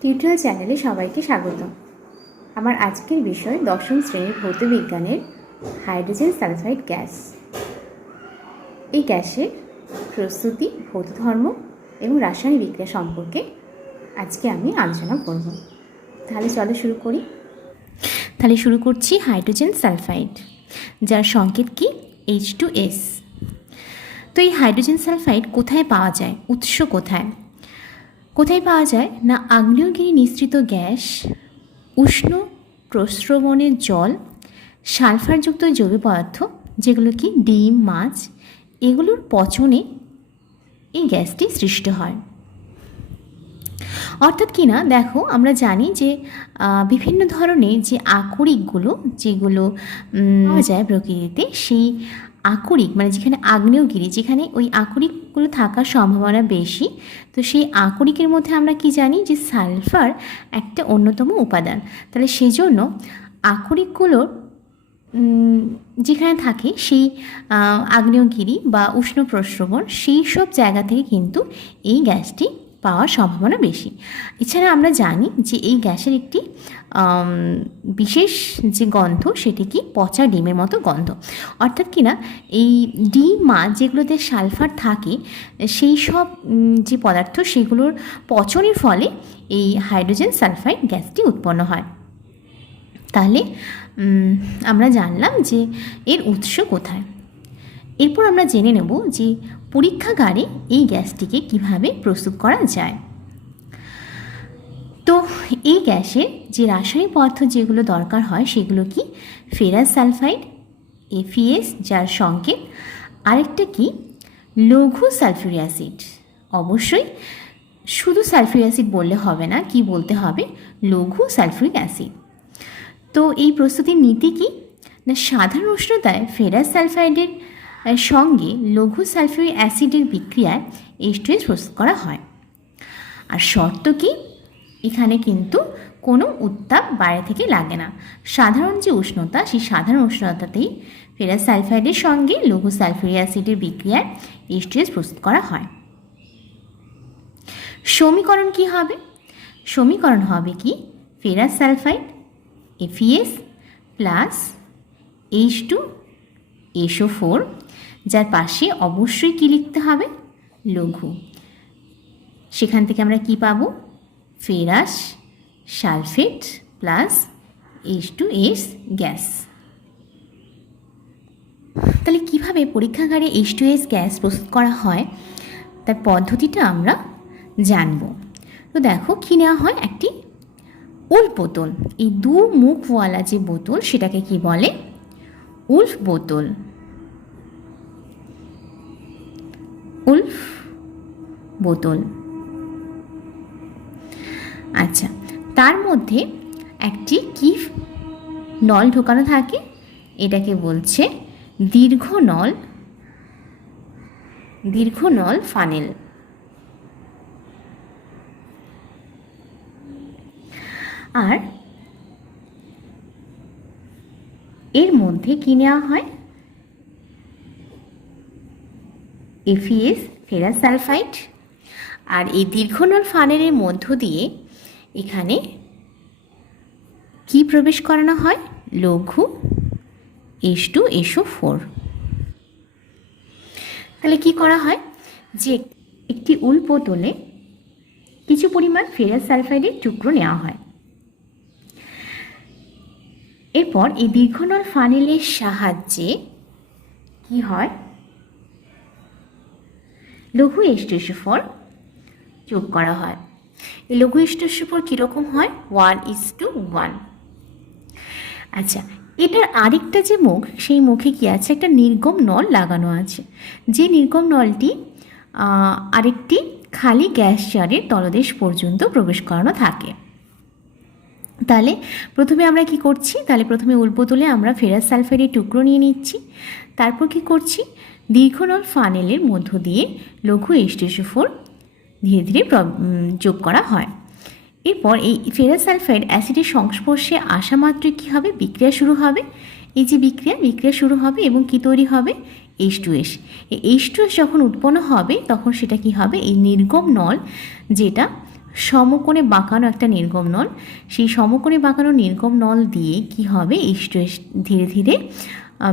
Tutorial চ্যানেলে সবাইকে স্বাগত। আমার আজকের বিষয় দশম শ্রেণীর ভৌতবিজ্ঞানের হাইড্রোজেন সালফাইড গ্যাস। এই গ্যাসের প্রস্তুতি, ভৌত ধর্ম এবং রাসায়নিক বিক্রিয়া সম্পর্কে আজকে আমি আলোচনা করব। তাহলে চলো শুরু করি। তাহলে শুরু করছি হাইড্রোজেন সালফাইড, যার সংকেত কি H2S। তো এই হাইড্রোজেন সালফাইড কোথায় পাওয়া যায়, উৎস কোথায় পাওয়া যায় না, আগ্নেয়গিরি নিঃসৃত গ্যাস, উষ্ণ প্রস্রবণের জল, সালফারযুক্ত জৈব পদার্থ যেগুলো কি ডিম, মাছ, এগুলোর পচনে এই গ্যাসটি সৃষ্টি হয়। অর্থাৎ কি না, দেখো আমরা জানি যে বিভিন্ন ধরনের যে আকরিকগুলো যেগুলো পাওয়া যায় প্রকৃতিতে, সেই আকরিক মানে যেখানে আগ্নেয়গিরি, যেখানে ওই আকরিকগুলো থাকার সম্ভাবনা বেশি, তো সেই আকরিকের মধ্যে আমরা কি জানি যে সালফার একটা অন্যতম উপাদান। তাহলে সেই জন্য আকরিকগুলোর যেখানে থাকে সেই আগ্নেয়গিরি বা উষ্ণ প্রস্রবণ, সেই সব জায়গা থেকে কিন্তু এই গ্যাসটি পাওয়ার সম্ভাবনা বেশি। এছাড়া আমরা জানি যে এই গ্যাসের একটি বিশেষ যে গন্ধ, সেটি কি পচা ডিমের মতো গন্ধ। অর্থাৎ কি না, এই ডিম, মাছ যেগুলোতে সালফার থাকে, সেই সব যে পদার্থ সেগুলোর পচনের ফলে এই হাইড্রোজেন সালফাইড গ্যাসটি উৎপন্ন হয়। তাহলে আমরা জানলাম যে এর উৎস কোথায়। এরপর আমরা জেনে নেব যে পরীক্ষাগারে এই গ্যাসটিকে কিভাবে প্রস্তুত করা যায়। তো এই গ্যাসের যে রাসায়নিক পদার্থ যেগুলো দরকার হয় সেগুলো কি ফেরাস সালফাইড FeS, যার সংকেত, আরেকটা কি লঘু সালফিউরিক অ্যাসিড। অবশ্যই শুধু সালফিউরিক অ্যাসিড বললে হবে না, কি বলতে হবে, লঘু সালফিউরিক অ্যাসিড। তো এই প্রস্তুতির নীতি কি না, সাধারণ উষ্ণতায় ফেরাস সালফাইডের সঙ্গে লঘু সালফিউরিক অ্যাসিডের বিক্রিয়ায় H2S প্রস্তুত করা হয়। আর শর্ত কি, এখানে কিন্তু কোনো উত্তাপ বাইরে থেকে লাগে না। সাধারণ যে উষ্ণতা, সেই সাধারণ উষ্ণতাতেই ফেরাস সালফাইডের সঙ্গে লঘু সালফিউরিক অ্যাসিডের বিক্রিয়ায় H2S প্রস্তুত করা হয়। সমীকরণ কি হবে? সমীকরণ হবে কি ferrous sulphide FeS plus H2SO4, যার পাশে অবশ্যই কি লিখতে হবে, লঘু। সেখান থেকে আমরা কি পাবো, ferrous sulphate plus H2S gas. তাহলে কিভাবে পরীক্ষাগারে H2S গ্যাস প্রস্তুত করা হয় তার পদ্ধতিটা আমরা জানব। তো দেখো কি নেওয়া হয়, একটি উল্ফ বোতল। এই দু মুখওয়ালা যে বোতল, সেটাকে কি বলে, উল্ফ বোতল। উল্ফ বোতল। আচ্ছা, তার মধ্যে একটি কি নল ঢোকানো থাকে, এটাকে বলছে দীর্ঘ নল ফানেল। আর এর মধ্যে কি নেওয়া হয়, FeS ফেরাস সালফাইড। আর এই দীর্ঘনল ফানেলের মধ্য দিয়ে এখানে কি প্রবেশ করানো হয়, লঘু H2SO4। তাহলে কি করা হয়, যে একটি উল্ফ বোতলে কিছু পরিমাণ ফেরাস সালফাইডের টুকরো নেওয়া হয়। এরপর এই দীর্ঘনল ফানেলের সাহায্যে কি হয়, লঘু H2SO4 যোগ করা হয়। এই লঘু H2SO4 কীরকম হয়, 1:1। আচ্ছা, এটার আরেকটা যে মুখ, সেই মুখে কি আছে, একটা নির্গম নল লাগানো আছে। যে নির্গম নলটি আরেকটি খালি গ্যাস জারের তলদেশ পর্যন্ত প্রবেশ করানো থাকে। তাহলে প্রথমে আমরা কি করছি, তাহলে প্রথমে উল্ফ বোতলে আমরা ফেরাস সালফাইডের টুকরো নিয়ে নিচ্ছি। তারপর কি করছি, দীর্ঘনল ফানেলের মধ্য দিয়ে লঘু H2SO4 ধীরে ধীরে যোগ করা হয়। এরপর এই ফেরাস সালফাইড অ্যাসিডের সংস্পর্শে আসা মাত্রই কী হবে, বিক্রিয়া শুরু হবে। এই যে বিক্রিয়া শুরু হবে এবং কি তৈরি হবে, H2S। এই H2S যখন উৎপন্ন হবে তখন সেটা কি হবে, এই নির্গম নল যেটা সমকোণে বাঁকানো একটা নির্গম নল, সেই সমকোণে বাঁকানো নির্গম নল দিয়ে কি হবে, H2S ধীরে ধীরে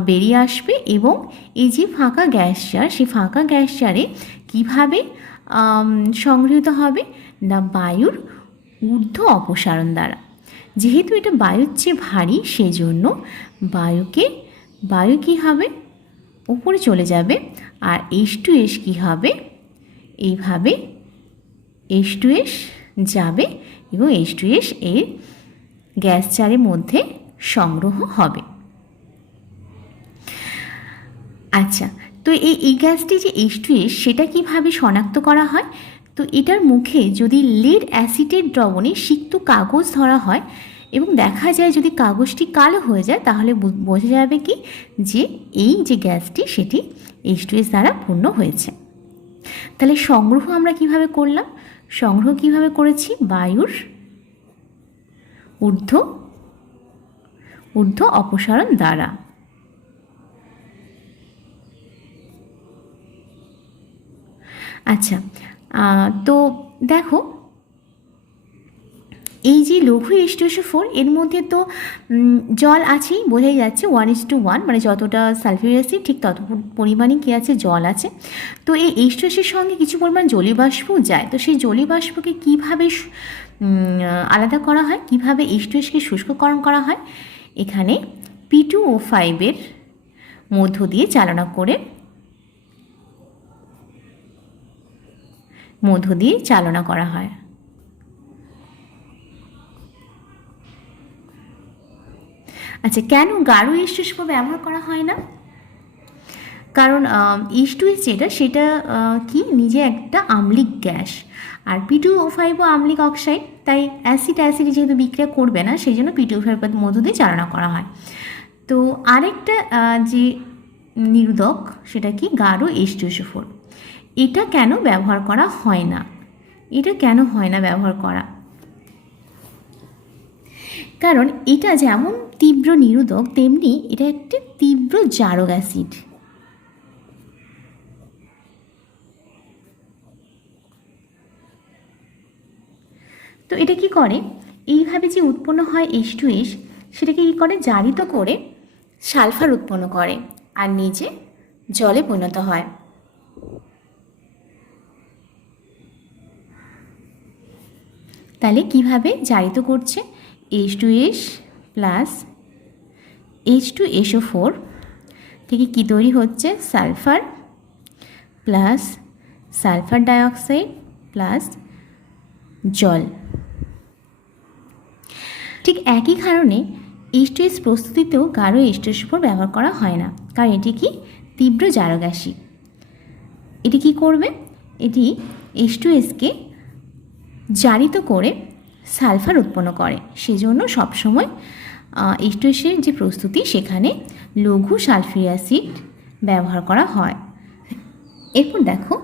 বেরিয়ে আসবে এবং এই যে ফাঁকা গ্যাস জার, সেই ফাঁকা গ্যাস জারে কীভাবে সংগৃহীত হবে না বায়ুর ঊর্ধ্ব অপসারণ দ্বারা। যেহেতু এটা বায়ুর চেয়ে ভারী, সেজন্য বায়ু কী হবে, উপরে চলে যাবে, আর H2S কী হবে, এইভাবে H2S যাবে এবং H2S এর গ্যাস জারের মধ্যে সংগ্রহ হবে। আচ্ছা, তো এই গ্যাসটি যে H2S সেটা কিভাবে শনাক্ত করা হয়? তো এটার মুখে যদি লেড অ্যাসিডের দ্রবণে সিক্ত কাগজ ধরা হয় এবং দেখা যায় যদি কাগজটি কালো হয়ে যায়, তাহলে বোঝা যাবে কি যে এই যে গ্যাসটি সেটি H2S দ্বারা পূর্ণ হয়েছে। তাহলে সংগ্রহ আমরা কিভাবে করলাম? সংগ্রহ কিভাবে করেছি? বায়ুর ঊর্ধ্ব অপসারণ দ্বারা। আচ্ছা, তো দেখো এই যে লঘু H2SO4 এর মধ্যে তো জল আছেই, বোঝাই যাচ্ছে 1:1, মানে যতটা সালফিউরিক অ্যাসিড ঠিক তত পরিমাণে কী আছে, জল আছে। তো এই H2S এর সঙ্গে কিছু পরিমাণ জলীয় বাষ্পও যায়। তো সেই জলীয় বাষ্পকে কীভাবে আলাদা করা হয়, কীভাবে H2Sকে শুষ্ককরণ করা হয়? এখানে P2O5 এর মধ্য দিয়ে চালনা করা হয়। আচ্ছা, কেন গাঢ় H2SO4 ব্যবহার করা হয় না? কারণ H2S যেটা সেটা কি নিজে একটা আম্লিক গ্যাস, আর P2O5ও আম্লিক অক্সাইড, তাই অ্যাসিড যেহেতু বিক্রিয়া করবে না, সেই জন্য P2O5 এর মধ্য দিয়ে চালনা করা হয়। তো আরেকটা যে নিরোধক সেটা কি গাঢ় H2SO4, এটা কেন ব্যবহার করা হয় না? ব্যবহার করা? কারণ এটা যেমন তীব্র নিরোধক, তেমনি এটা একটি তীব্র জারক অ্যাসিড। তো এটা কি করে, এইভাবে যে উৎপন্ন হয় H2S সেটাকে কী করে, জারিত করে সালফার উৎপন্ন করে আর নিজে জলে পরিণত হয়। তাহলে কিভাবে জারিত করছে? H2S প্লাস H2SO4 থেকে কী তৈরি হচ্ছে, sulphur plus sulphur dioxide plus জল। ঠিক একই কারণে H2S প্রস্তুতিতেও গাঢ় H2SO4 ব্যবহার করা হয় না, কারণ এটি কি তীব্র জারক অ্যাসিড। এটি কি করবে, এটি H2Sকে জারিত করে সালফার উৎপন্ন করে, সেজন্য সবসময় H2Sএর যে প্রস্তুতি সেখানে লঘু সালফিউরিক অ্যাসিড ব্যবহার করা হয়। এরপর দেখো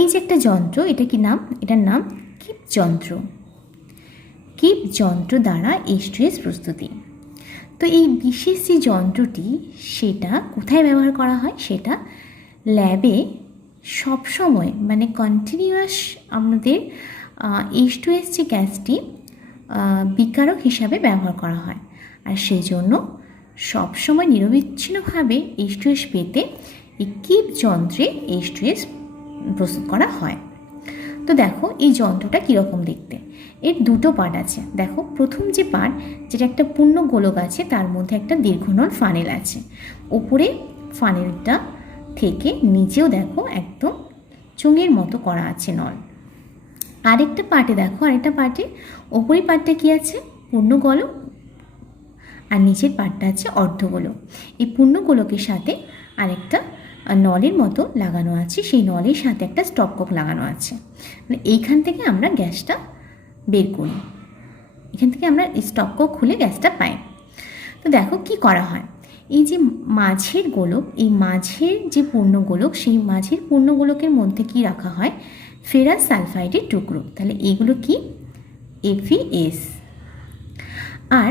এই যে একটা যন্ত্র, এটা কি নাম, এটার নাম কিপ যন্ত্র দ্বারা H2S প্রস্তুতি। তো এই বিশেষ যে যন্ত্রটি সেটা কোথায় ব্যবহার করা হয়, সেটা ল্যাবে সবসময় মানে কন্টিনিউয়াস আমাদের H2S যে গ্যাসটি বিকারক হিসাবে ব্যবহার করা হয়, আর সেই জন্য সবসময় নিরবিচ্ছিন্নভাবে H2S পেতে এই কিপ যন্ত্রে H2S প্রস্তুত করা হয়। তো দেখো এই যন্ত্রটা কীরকম দেখতে, এর দুটো পার্ট আছে। দেখো প্রথম যে পার্ট, যেটা একটা পূর্ণ গোলক আছে, তার মধ্যে একটা দীর্ঘনল ফানেল আছে, ওপরে ফানেলটা থেকে নিচেও দেখো একদম চুঙের মতো করা আছে নল। আরেকটা পার্টে ওপরের পার্টটা কি আছে, পূর্ণগোলক, আর নিচের পার্টটা আছে অর্ধগোলক। এই পূর্ণগোলকের সাথে আরেকটা নলের মতো লাগানো আছে, সেই নলের সাথে একটা স্টপকক লাগানো আছে, মানে এইখান থেকে আমরা গ্যাসটা বের করি, এখান থেকে আমরা স্টপকক খুলে গ্যাসটা পাই। তো দেখো কি করা হয়, এই যে মাঝের গোলক, এই মাঝের যে পূর্ণগোলক, সেই মাঝের পূর্ণগোলকের মধ্যে কি রাখা হয়, ফেরাস সালফাইডের টুকরো। তাহলে এগুলো কি, FeS। আর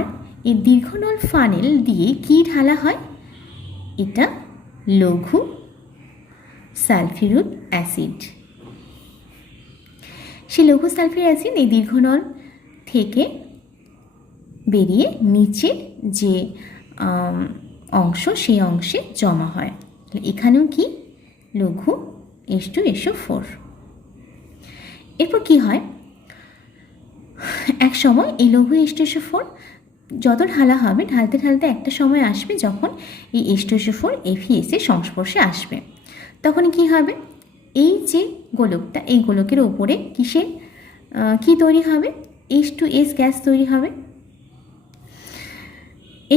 এই দীর্ঘনল ফানেল দিয়ে কি ঢালা হয়, এটা লঘু সালফিউরিক অ্যাসিড। সেই লঘু সালফিউরিক অ্যাসিড এই দীর্ঘনল থেকে বেরিয়ে নিচের যে অংশ সেই অংশে জমা হয়। এখানেও কি লঘু H2SO4। এরপর কি হয়, এক সময় এই লঘু H2SO4 যত ঢালা হবে ঢালতে ঢালতে একটা সময় আসবে যখন এই H2SO4 FeS এর সংস্পর্শে আসবে। তখন কি হবে, এই যে গোলকটা এই গোলকের ওপরে কিসের কি তৈরি হবে, H2S গ্যাস তৈরি হবে।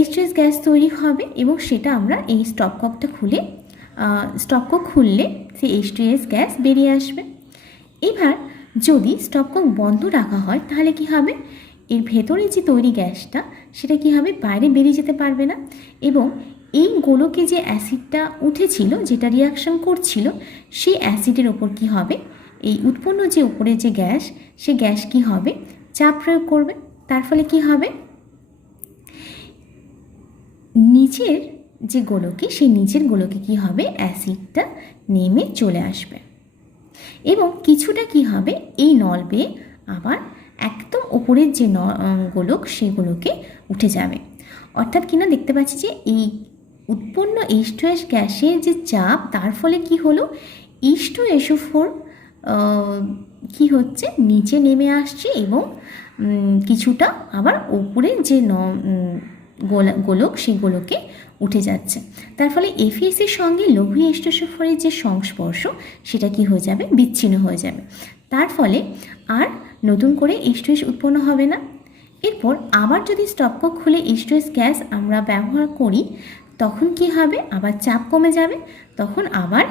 H2S গ্যাস তৈরি হবে এবং সেটা আমরা এই স্টপককটা খুলে স্টপকক খুললে সেই H2S গ্যাস বেরিয়ে আসবে। এবার যদি স্টপকক বন্ধ রাখা হয় তাহলে কি হবে, এর ভেতরে যে তৈরি গ্যাসটা সেটা কি হবে, বাইরে বেরিয়ে যেতে পারবে না এবং এই গোলকে যে অ্যাসিডটা উঠেছিল যেটা রিয়াকশন করছিল সেই অ্যাসিডের ওপর কি হবে, এই উৎপন্ন যে উপরে যে গ্যাস সে গ্যাস কি হবে, চাপ প্রয়োগ করবে। তার ফলে কি হবে, নিচের যে গোলকে সেই নিচের গোলকে কি হবে, অ্যাসিডটা নেমে চলে আসবে এবং কিছুটা কি হবে, এই নল বেয়ে আবার একদম উপরের যে গোলক সেগুলোকে উঠে যাবে। অর্থাৎ কিনা দেখতে পাচ্ছি যে এই উৎপন্ন H2S গ্যাসের যে চাপ তার ফলে কি হলো, H2SO4 কি হচ্ছে, নিচে নেমে আসছে এবং কিছুটা আবার উপরের যে গোলক সেই গোলকে উঠে যাচ্ছে। তার ফলে FeS এর সঙ্গে লঘু H2SO4 এর যে সংস্পর্শ সেটা কি হয়ে যাবে, বিচ্ছিন্ন হয়ে যাবে। তার ফলে আর নতুন করে H2S উৎপন্ন হবে না। এরপর আবার যদি স্টপকক খুলে H2S গ্যাস আমরা ব্যবহার করি তখন কি হবে, আবার চাপ কমে যাবে, তখন আবার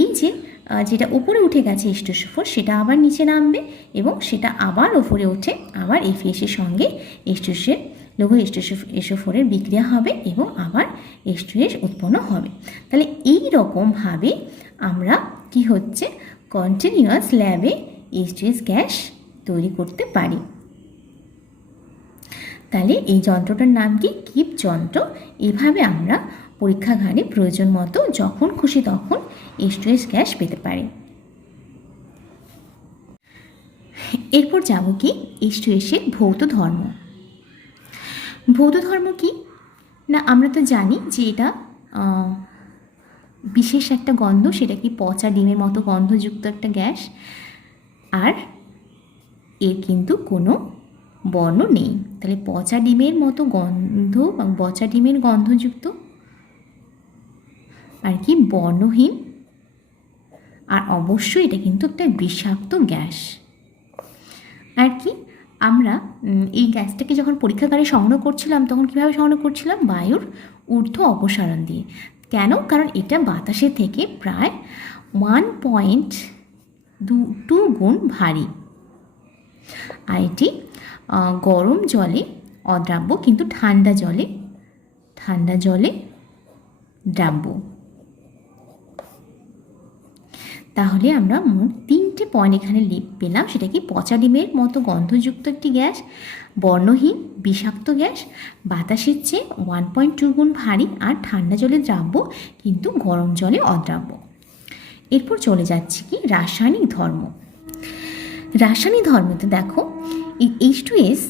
এই যে যেটা উপরে উঠে গেছে H2SO4 সেটা আবার নিচে নামবে এবং সেটা আবার উপরে উঠে আবার FeS এর সঙ্গে H2S লঘু H2SO4 এর বিক্রিয়া হবে এবং আবার H2S উৎপন্ন হবে। তাহলে এই রকমভাবে আমরা কি হচ্ছে, কন্টিনিউয়াস ল্যাবে H2S গ্যাস তৈরি করতে পারি। তাহলে এই যন্ত্রটার নাম কি, কিপ যন্ত্র। এভাবে আমরা পরীক্ষাগারে প্রয়োজন মতো যখন খুশি তখন H2S গ্যাস পেতে পারি। এরপর যাব কি H2S এর ভৌত ধর্ম। ভৌত ধর্ম কি না, আমরা তো জানি যে এটা বিশেষ একটা গন্ধ, সেটা কি পচা ডিমের মতো গন্ধযুক্ত একটা গ্যাস, আর এর কিন্তু কোনো বর্ণ নেই। তাহলে পচা ডিমের মতো গন্ধ বা পচা ডিমের গন্ধযুক্ত আর কি বর্ণহীন, আর অবশ্যই এটা কিন্তু একটা বিষাক্ত গ্যাস। আর কি আমরা এই গ্যাসটাকে যখন পরীক্ষাগারে সংগ্রহ করছিলাম তখন কীভাবে সংগ্রহ করছিলাম, বায়ুর ঊর্ধ্ব অপসারণ দিয়ে। কেন, কারণ এটা বাতাসের থেকে প্রায় 1.2 গুণ ভারী, আর এটি গরম জলে অদ্রাব্য কিন্তু ঠান্ডা জলে দ্রাব্য। তাহলে আমরা মোট 3টে পয়েন্ট এখানে পেলাম। সেটা কি, পচা ডিমের মতো গন্ধযুক্ত একটি গ্যাস, বর্ণহীন বিষাক্ত গ্যাস, বাতাসের চেয়ে 1.2 গুণ ভারী, আর ঠান্ডা জলে দ্রাব্য কিন্তু গরম জলে অদ্রাব্য। এরপর চলে যাচ্ছে কি রাসায়নিক ধর্ম। রাসায়নিক ধর্মতে দেখো এই H2S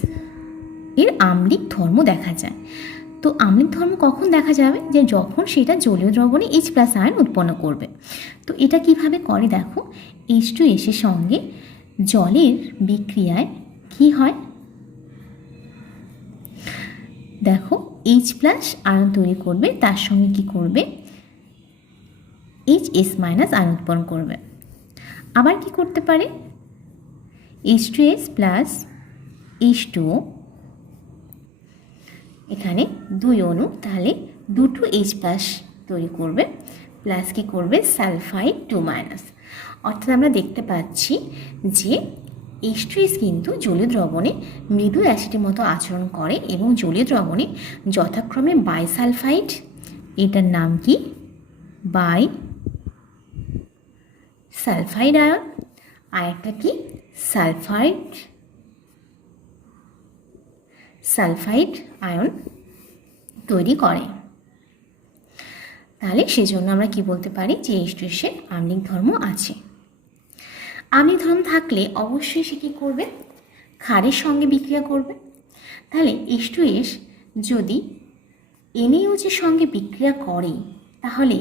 এর আম্লিক ধর্ম দেখা যায়। তো আম্লিক ধর্ম কখন দেখা যাবে, যে যখন সেটা জলীয় দ্রবণে H+ আয়ন উৎপন্ন করবে। তো এটা কিভাবে করে দেখো, H2S এর সঙ্গে জলের বিক্রিয়ায় কি হয়, দেখো H+ আয়ন তৈরি করবে, তার সঙ্গে কি করবে, H- আয়ন উৎপন্ন করবে। আবার কি করতে পারে, H2S প্লাস H2O, এখানে 2 অণু, তাহলে 2 H+ তৈরি করবে, প্লাস কি করবে সালফাইড 2-। অর্থাৎ আমরা দেখতে পাচ্ছি যে H2S কিন্তু জলীয় দ্রবণে মৃদু অ্যাসিডের মতো আচরণ করে এবং জলীয় দ্রবণে যথাক্রমে বাইসালফাইড, এটার নাম কি সালফাইড আয়ন, আর একটা কি সালফাইড আয়ন তৈরি করে। তাহলে সেজন্য আমরা কি বলতে পারি যে H2S এর আম্লিক ধর্ম আছে। আম্লীধর্ম থাকলে অবশ্যই সে কী করবে, ক্ষারের সঙ্গে বিক্রিয়া করবে। তাহলে H2S যদি NaOH এর সঙ্গে বিক্রিয়া করে তাহলে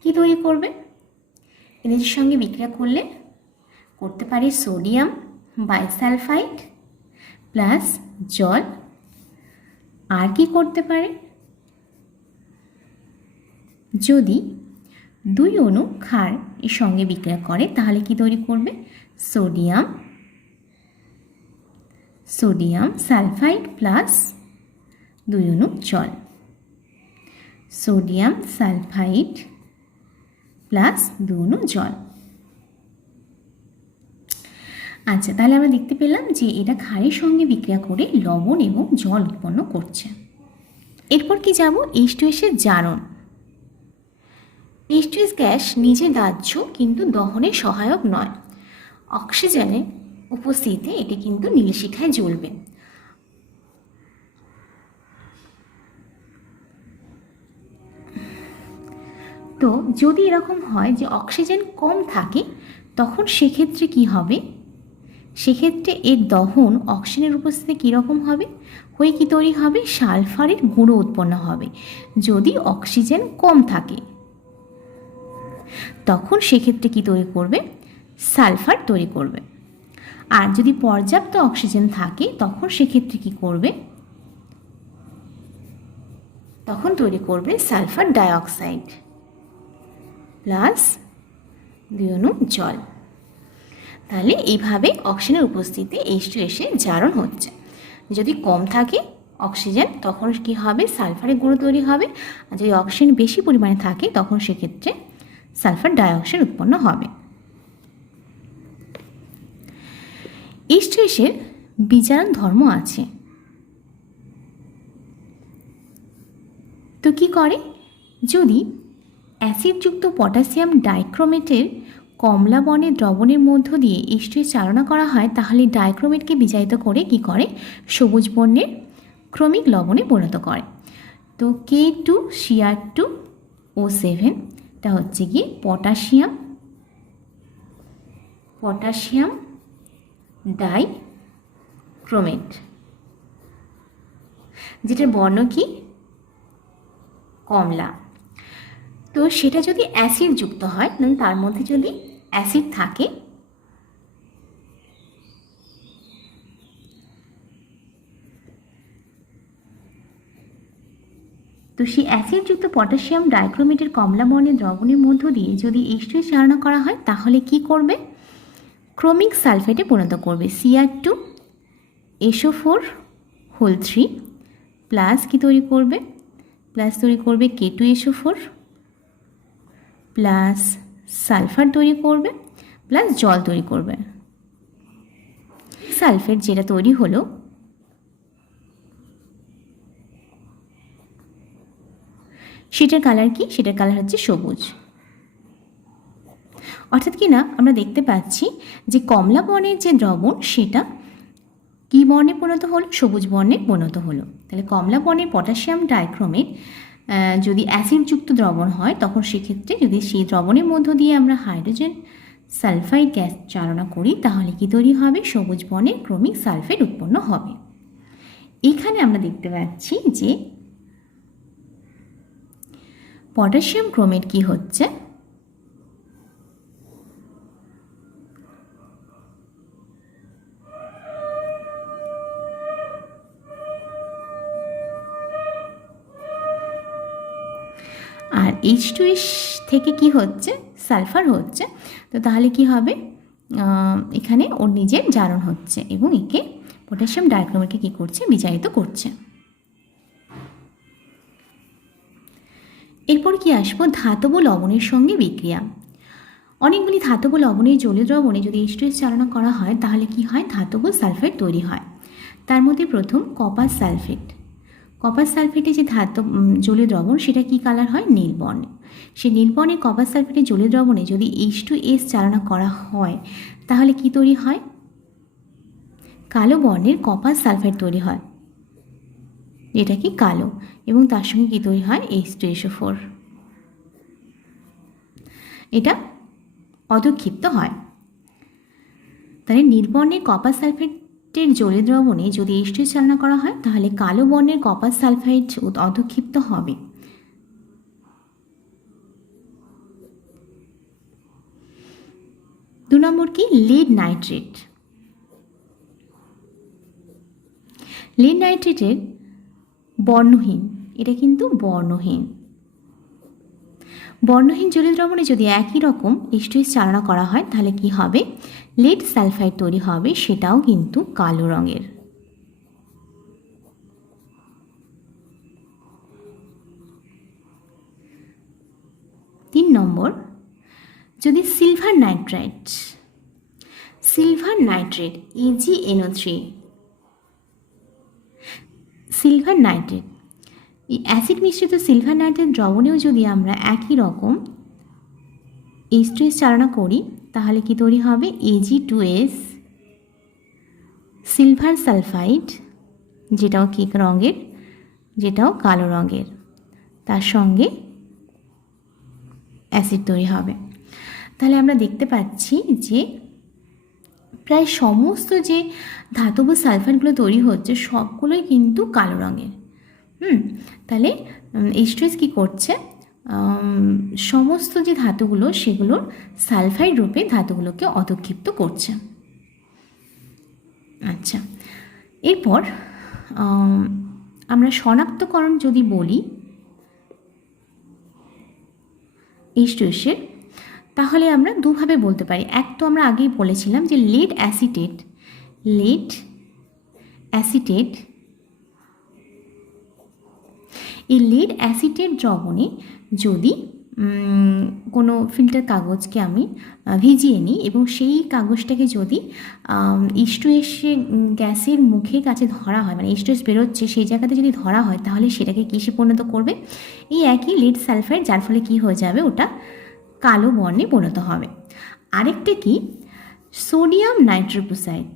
কি তৈরি করবে? NaOH এর সঙ্গে বিক্রিয়া করতে পারে সোডিয়াম বাইসালফাইড প্লাস জল। আর কি করতে পারে? যদি দুই অণু ক্ষার এর সঙ্গে বিক্রিয়া করে তাহলে কি তৈরি করবে? সোডিয়াম সালফাইড প্লাস দুই অণু জল। সোডিয়াম সালফাইড প্লাস দুই অণু জল। আচ্ছা, তাহলে আমরা দেখতে পেলাম যে এটা ক্ষারের সঙ্গে বিক্রিয়া করে লবণ এবং জল উৎপন্ন করছে। এরপর কি যাব? H2S এর জারণ। H2S গ্যাস নিজে দাহ্য কিন্তু দহনে সহায়ক নয়। অক্সিজেনের উপস্থিতিতে এটি কিন্তু নীলশিখায় জ্বলবে। তো যদি এরকম হয় যে অক্সিজেন কম থাকে তখন সেক্ষেত্রে কি হবে? সেক্ষেত্রে এর দহন অক্সিজেনের উপস্থিতিতে কীরকম হবে? হয়ে কি তৈরি হবে? সালফারের গুঁড়ো উৎপন্ন হবে। যদি অক্সিজেন কম থাকে তখন সেক্ষেত্রে কি তৈরি করবে? সালফার তৈরি করবে। আর যদি পর্যাপ্ত অক্সিজেন থাকে তখন সেক্ষেত্রে কি করবে? তখন তৈরি করবে সালফার ডাইঅক্সাইড প্লাস দুই অণু জল। তাহলে এইভাবে অক্সিজেনের উপস্থিতিতে H2S এর জারণ হচ্ছে। যদি কম থাকে অক্সিজেন তখন কি হবে? সালফারের গুঁড়ো তৈরি হবে। আর যদি অক্সিজেন বেশি পরিমাণে থাকে তখন সেক্ষেত্রে সালফার ডাইঅক্সাইড উৎপন্ন হবে। H2S এর বিজারণ ধর্ম আছে। তো কি করে? যদি অ্যাসিডযুক্ত পটাশিয়াম ডাইক্রোমেটের কমলা বর্ণের দ্রবণের মধ্য দিয়ে H2S চালনা করা হয় তাহলে ডাইক্রোমেটকে বিজারিত করে কি করে? সবুজ বর্ণের ক্রমিক লবণে পরিণত করে। তো K2Cr2O7 এটা হচ্ছে কি পটাশিয়াম ডাইক্রোমেট, যেটার বর্ণ কি? কমলা। তো সেটা যদি অ্যাসিড যুক্ত হয়, তার মধ্যে যদি অ্যাসিড থাকে তো সেই অ্যাসিডযুক্ত পটাশিয়াম ডাইক্রোমেটের কমলা বর্ণের দ্রবণের মধ্য দিয়ে যদি H2S চালনা করা হয় তাহলে কি করবে? ক্রোমিক সালফেটে পরিণত করবে। Cr2SO4 প্লাস কি তৈরি করবে? প্লাস তৈরি করবে K2SO4 প্লাস সালফার তৈরি করবে প্লাস জল তৈরি করবে। সালফেট যেটা তৈরি হলো সেটার কালার কি? সেটার কালার হচ্ছে সবুজ। অর্থাৎ কি না আমরা দেখতে পাচ্ছি যে কমলা বর্ণের যে দ্রবণ সেটা কি বর্ণে পরিণত হলো? সবুজ বর্ণে পরিণত হলো। তাহলে কমলা বর্ণের পটাশিয়াম ডাইক্রোমেট যদি অ্যাসিডযুক্ত দ্রবণ হয় তখন সেক্ষেত্রে যদি সেই দ্রবণের মধ্য দিয়ে আমরা হাইড্রোজেন সালফাইড গ্যাস চালনা করি তাহলে কি তৈরি হবে? সবুজ বর্ণের ক্রমিক সালফেট উৎপন্ন হবে। এখানে আমরা দেখতে পাচ্ছি যে পটাশিয়াম ক্রোমেট কি হচ্ছে? আর H2S থেকে কি হচ্ছে? সালফার হচ্ছে। তো তাহলে কি হবে? এখানে ওর নিজের জারণ হচ্ছে এবং একে পটাশিয়াম ডাইক্রোমেটকে কী করছে? বিজারিত করছে। এরপর কি আসবো? ধাতব লবণের সঙ্গে বিক্রিয়া। অনেকগুলি ধাতব লবণের জলীয় দ্রবণে যদি H2S চালনা করা হয় তাহলে কি হয়? ধাতব সালফেট তৈরি হয়। তার মধ্যে প্রথম কপার সালফেট। কপার সালফেটে যে জলীয় দ্রবণ সেটা কি কালার হয়? নীল বর্ণে। সেই নীল বর্ণের কপার সালফেটের জলীয় দ্রবণে যদি H2S চালনা করা হয় তাহলে কি তৈরি হয়? কালো বর্ণের কপার সালফেট তৈরি হয়, এটা কি কালো, এবং তার সঙ্গে কি তৈরি হয়? H2SO4। এটা অধক্ষিপ্ত হয়। তাহলে নীল বর্ণের কপার সালফেটের জলীয় দ্রবণে যদি H2S চালনা করা হয় তাহলে কালো বর্ণের কপার সালফাইড অধক্ষিপ্ত হবে। 2 নম্বর কি, লিড নাইট্রেট। লিড নাইট্রেটের বর্ণহীন, এটা কিন্তু বর্ণহীন জলীয় দ্রবণে যদি একই রকম H2S চালনা করা হয় তাহলে কি হবে, লিড সালফাইড তৈরি হবে, সেটাও কিন্তু কালো রঙের। তিন নম্বর, যদি silver nitrate AgNO3, silver nitrate, এই অ্যাসিড মিশ্রিত সিলভার নাইট্রেট দ্রবণেও যদি আমরা একই রকম H2S চালনা করি তাহলে কি তৈরি হবে, Ag2S সিলভার সালফাইড, যেটাও কি রঙের, যেটাও কালো রঙের, তার সঙ্গে অ্যাসিড তৈরি হবে। তাহলে আমরা দেখতে পাচ্ছি যে প্রায় সমস্ত যে ধাতব সালফাইডগুলো তৈরি হচ্ছে সবগুলোই কিন্তু কালো রঙের। তাহলে H2S কী করছে, সমস্ত যে ধাতুগুলো সেগুলোর সালফাইড রূপে ধাতুগুলোকে অধক্ষিপ্ত করছে। আচ্ছা, এরপর আমরা শনাক্তকরণ যদি বলি H2S-এর, তাহলে আমরা দুভাবে বলতে পারি। এক তো আমরা আগেই বলেছিলাম যে লেড অ্যাসিটেট, এই লেড অ্যাসিটেট দ্রবণে যদি কোনো ফিল্টার কাগজকে আমি ভিজিয়ে নিই এবং সেই কাগজটাকে যদি H2S গ্যাসের মুখের কাছে ধরা হয়, মানে H2S বেরোচ্ছে সেই জায়গাতে যদি ধরা হয় তাহলে সেটাকে কিসে পরিণত করবে, এই একই লিড সালফাইড, যার ফলে কি হয়ে যাবে, ওটা কালো বর্ণে পরিণত হবে। আরেকটা কি, সোডিয়াম নাইট্রোপ্রোসাইড,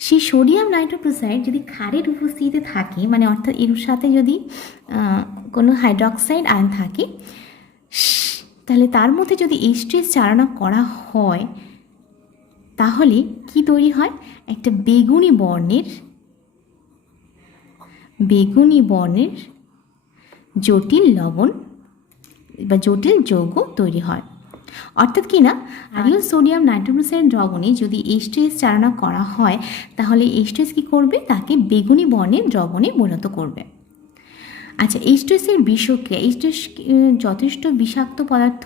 সেই সোডিয়াম নাইট্রোপ্রোসাইড যদি ক্ষারের উপস্থিতিতে থাকে, মানে অর্থাৎ এর সাথে যদি কোনো হাইড্রক্সাইড আয়ন থাকে, তাহলে তার মধ্যে যদি H2S চালনা করা হয় তাহলে কি তৈরি হয়, একটা বেগুনি বর্ণের জটিল লবণ বা জটিল যৌগ তৈরি হয়। অর্থাৎ কি না, আরিও সোডিয়াম নাইট্রোপ্রোসাইড দ্রবণে যদি H2S চালনা করা হয় তাহলে H2S কী করবে, তাকে বেগুনি বর্ণের দ্রবণে পরিণত করবে। আচ্ছা, H2S-এর বিষক্রিয়া, H2S যথেষ্ট বিষাক্ত পদার্থ,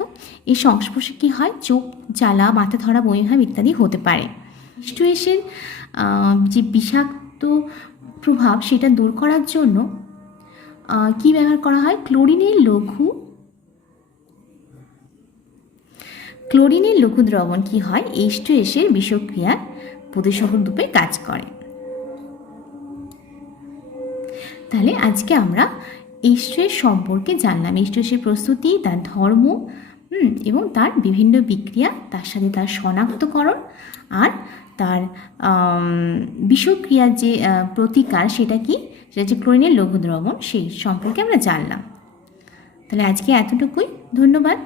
এই সংস্পর্শে কী হয়, চোখ জ্বালা, মাথা ধরা, বমিভাব ইত্যাদি হতে পারে। H2S-এর যে বিষাক্ত প্রভাব সেটা দূর করার জন্য কি ব্যবহার করা হয়, ক্লোরিনের লঘু দ্রবণ কি হয়, H2S-এর বিষক্রিয়ার প্রতিশোধক রূপে কাজ করে। তাহলে আজকে আমরা H2S সম্পর্কে জানলাম, H2S-এর প্রস্তুতি, তার ধর্ম এবং তার বিভিন্ন বিক্রিয়া, তার সাথে তার শনাক্তকরণ আর তার বিষক্রিয়ার যে প্রতিকার সেটা কি, সেটা যে ক্লোরিনের লঘু দ্রবণ, সেই সম্পর্কে আমরা জানলাম। তাহলে আজকে এতটুকুই, ধন্যবাদ।